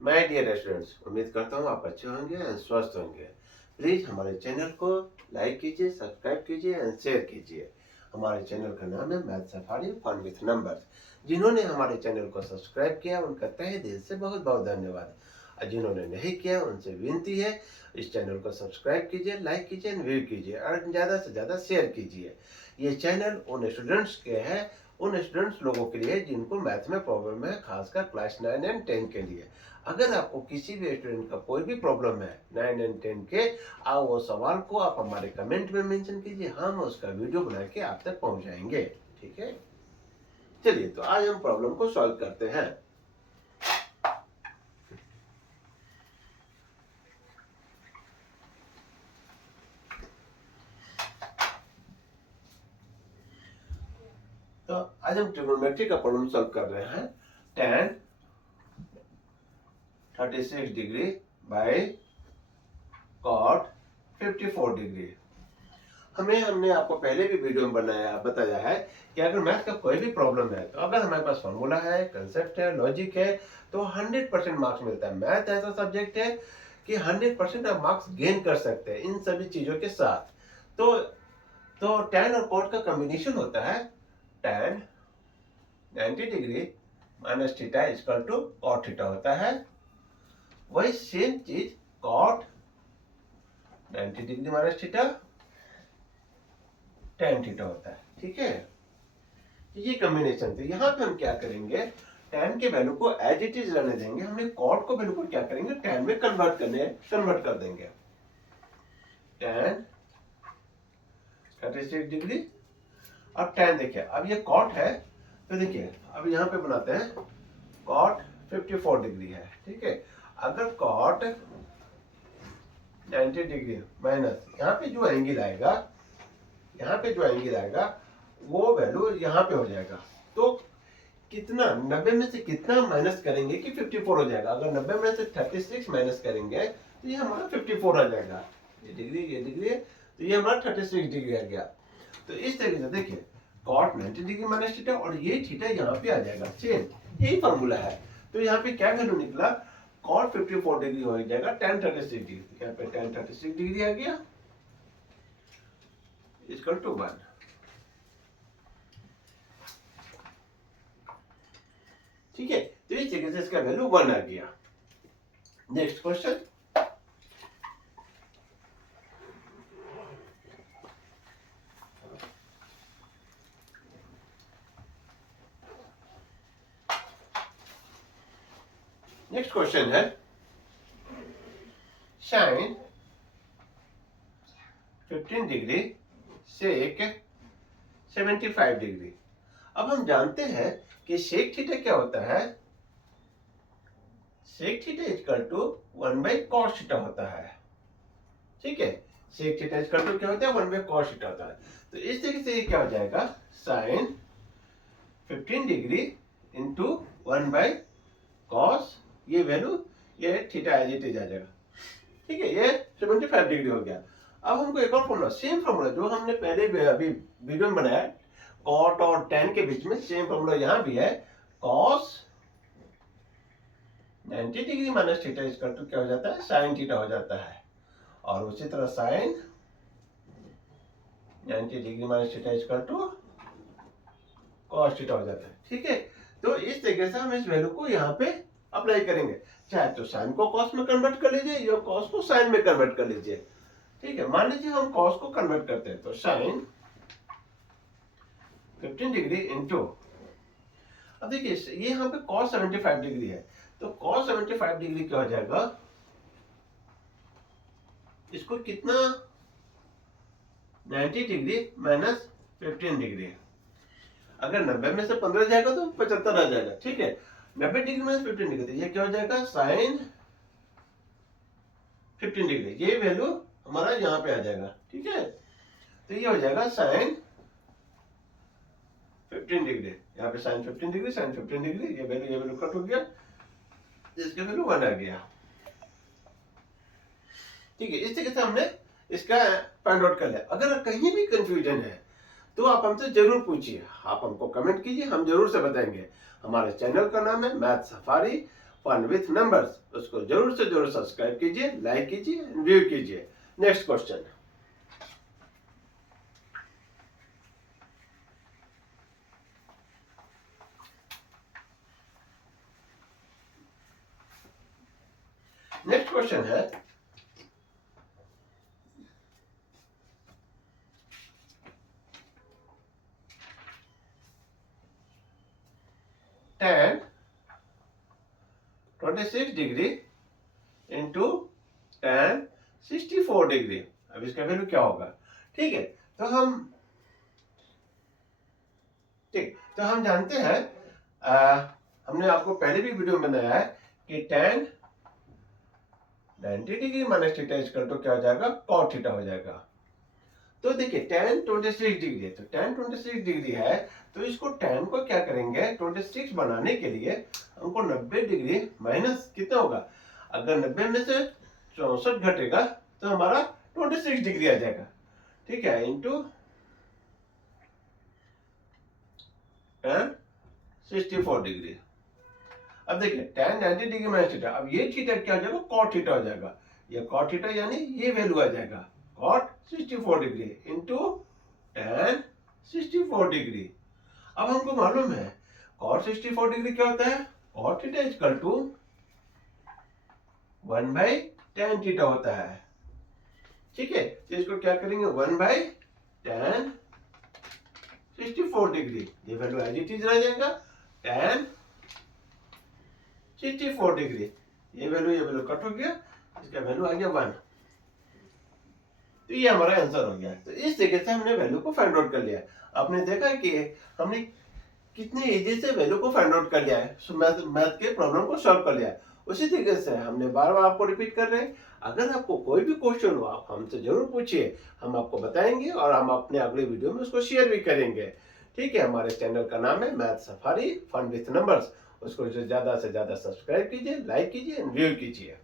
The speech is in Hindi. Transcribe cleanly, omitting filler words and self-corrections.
माय डियर स्टूडेंट्स, उम्मीद करता हूँ आप अच्छे होंगे एंड स्वस्थ होंगे। प्लीज़ हमारे चैनल को लाइक कीजिए, सब्सक्राइब कीजिए एंड शेयर कीजिए। हमारे चैनल का नाम है math safari fun with numbers. जिन्होंने हमारे चैनल को सब्सक्राइब किया उनका तहे दिल से बहुत बहुत धन्यवाद। और जिन्होंने नहीं किया उनसे विनती है, इस चैनल को सब्सक्राइब कीजिए, लाइक कीजिए एंड व्यू कीजिए और ज़्यादा से ज़्यादा शेयर कीजिए। ये चैनल उन स्टूडेंट्स के है, उन स्टूडेंट्स लोगों के लिए जिनको मैथ में प्रॉब्लम है, खासकर क्लास 9 एंड 10 के लिए। अगर आपको किसी भी स्टूडेंट का कोई भी प्रॉब्लम है 9 एंड 10 के, आप वो सवाल को आप हमारे कमेंट में मेंशन कीजिए, हम उसका वीडियो बना के आप तक पहुंचाएंगे। ठीक है, चलिए तो आज हम प्रॉब्लम को सॉल्व करते हैं। तो आज हम ट्रिग्नोमेट्री का प्रॉब्लम सॉल्व कर रहे हैं। tan 36 degree by cot 54 degree. हमने आपको पहले भी वीडियो में बताया है कि अगर मैथ का कोई भी प्रॉब्लम है, तो अगर हमारे पास फॉर्मूला है, कंसेप्ट है, लॉजिक है, तो 100% मार्क्स मिलता है। मैथ ऐसा सब्जेक्ट है कि 100% आप मार्क्स गेन कर सकते हैं इन सभी चीजों के साथ। तो tan और cot का कॉम्बिनेशन होता है tan 90 degree minus theta equal to cot theta होता है। वही सेम चीज cot 90 degree minus theta tan theta होता है। ठीक है, ये कॉम्बिनेशन थे। यहाँ पे हम क्या करेंगे, tan के वैल्यू को एज इट इज रहने देंगे, हमने cot को वैल्यू को क्या करेंगे, tan में कन्वर्ट कर देंगे। tan 36 degree. अब tan देखिए, अब ये cot है, तो देखिए अब यहाँ पे बनाते हैं cot 54 डिग्री है। ठीक है, अगर cot 90 डिग्री माइनस यहाँ पे जो एंगल आएगा वो वैल्यू यहाँ पे हो जाएगा। तो कितना 90 में से कितना माइनस करेंगे कि 54 हो जाएगा। अगर 90 में से 36 माइनस करेंगे तो ये हमारा 54 आ जाएगा। ये डिग्री है, तो ये हमारा 36 डिग्री आ गया। तो इस तरीके से देखिए cot 90 डिग्री माइनस थीटा और ये थीटा यहाँ पे आ जाएगा, सेम यही फॉर्मूला है। तो यहाँ पे क्या वैल्यू निकला, cot 54 डिग्री हो जाएगा tan 36 डिग्री। यहाँ पे tan 36 डिग्री आ गया इक्वल टू 1। ठीक है, तो इस तरीके से इसका वैल्यू 1 आ गया। नेक्स्ट क्वेश्चन, है sin 15 डिग्री sec 75 डिग्री। अब हम जानते हैं कि sec थीटा क्या होता है, sec theta equal to 1 by cos theta होता है। ठीक है, sec थीटा इक्वल टू क्या होता है, 1 बाई cos थीटा होता है। तो इस तरीके से ये क्या हो जाएगा, sin 15 degree into 1 by cos, ये वैल्यू ये थीटा एज इट इज आ जाएगा। ठीक है, ये 75 डिग्री हो गया। अब हमको एक और फॉर्मूला, सेम फॉर्मूला जो हमने पहले अभी वीडियो में बनाया, cot और tan के बीच में सेम फॉर्मूला यहाँ भी है। cos 90 degree minus theta equal to क्या हो जाता है, sin थीटा हो जाता है। और उसी तरह sin 90 degree minus theta equal to cos theta हो जाता है। ठीक है, तो इस तरीके से हम इस वैल्यू को यहाँ पे अप्लाई करेंगे। चाहे तो साइन को cos में कन्वर्ट कर लीजिए या cos को साइन में कन्वर्ट कर लीजिए। ठीक है, मान लीजिए हम cos को कन्वर्ट करते हैं, तो साइन 15 डिग्री इंटू, अब देखिए ये यहाँ पे cos 75 डिग्री है, तो cos 75 डिग्री क्या हो जाएगा, इसको कितना 90 डिग्री माइनस 15 डिग्री। अगर 90 में से 15 जाएगा तो 75 आ जाएगा। ठीक है, 90 डिग्री माइनस 15 डिग्री, ये क्या हो जाएगा, साइन 15 डिग्री, ये वैल्यू हमारा यहाँ पे आ जाएगा। ठीक है, तो ये हो जाएगा साइन 15 डिग्री, यहाँ पे साइन 15 डिग्री, साइन 15 डिग्री, ये वैल्यू कट हो गया, इसका वैल्यू 1 आ गया। ठीक है, इस तरीके से हमने इसका फाइंड आउट कर लिया। अगर कहीं भी कंफ्यूजन है तो आप हमसे जरूर पूछिए, आप हमको कमेंट कीजिए, हम जरूर से बताएंगे। हमारे चैनल का नाम है math safari fun with numbers, उसको जरूर से जरूर सब्सक्राइब कीजिए, लाइक कीजिए, व्यू कीजिए। Next question. नेक्स्ट क्वेश्चन है 26 डिग्री इंटू 64 डिग्री। अब इसका वैल्यू क्या होगा? ठीक है, तो हम जानते हैं, हमने आपको पहले भी वीडियो में बताया है कि tan 90 degree minus theta equal to क्या हो जाएगा? cot थीटा हो जाएगा। तो देखिए tan 26 डिग्री है, तो tan 26 डिग्री है, तो इसको tan को क्या करेंगे? 26 बनाने के लिए हमको 90 डिग्री माइनस कितना होगा? अगर 90 में से 64 घटेगा तो हमारा 26 डिग्री आ जाएगा। ठीक है, इंटू tan 64 डिग्री। अब देखिए tan 90 डिग्री माइनस थीटा, अब ये थीटा क्या हो जाएगा? cot थीटा हो जाएगा। ये cot थीटा यानी ये वैल्यू आ जाएगा cot 64 degree into tan 64 degree. अब हमको मालूम है cot 64 डिग्री क्या होता है? cot theta equal to 1 by tan theta होता है। ठीक है, तो इसको क्या करेंगे? 1 बाई tan 64 डिग्री, ये वैल्यू एज इट इज रह जाएगा tan 64 डिग्री। ये वैल्यू कट हो गया, इसका वैल्यू आ गया 1। तो ये हमारा आंसर हो गया। तो इस तरीके से हमने वैल्यू को फाइंड आउट कर लिया। आपने देखा कि हमने कितने इजी से वैल्यू को फाइंड आउट कर लिया है, मैथ के प्रॉब्लम को सॉल्व कर लिया है। उसी तरीके से हमने बार बार आपको रिपीट कर रहे हैं। अगर आपको कोई भी क्वेश्चन हो आप हमसे जरूर पूछिए, हम आपको बताएंगे और हम अपने अगले वीडियो में उसको शेयर भी करेंगे। ठीक है, हमारे चैनल का नाम है math safari fun with numbers. उसको ज्यादा से ज्यादा सब्सक्राइब कीजिए, लाइक कीजिए, व्यू कीजिए।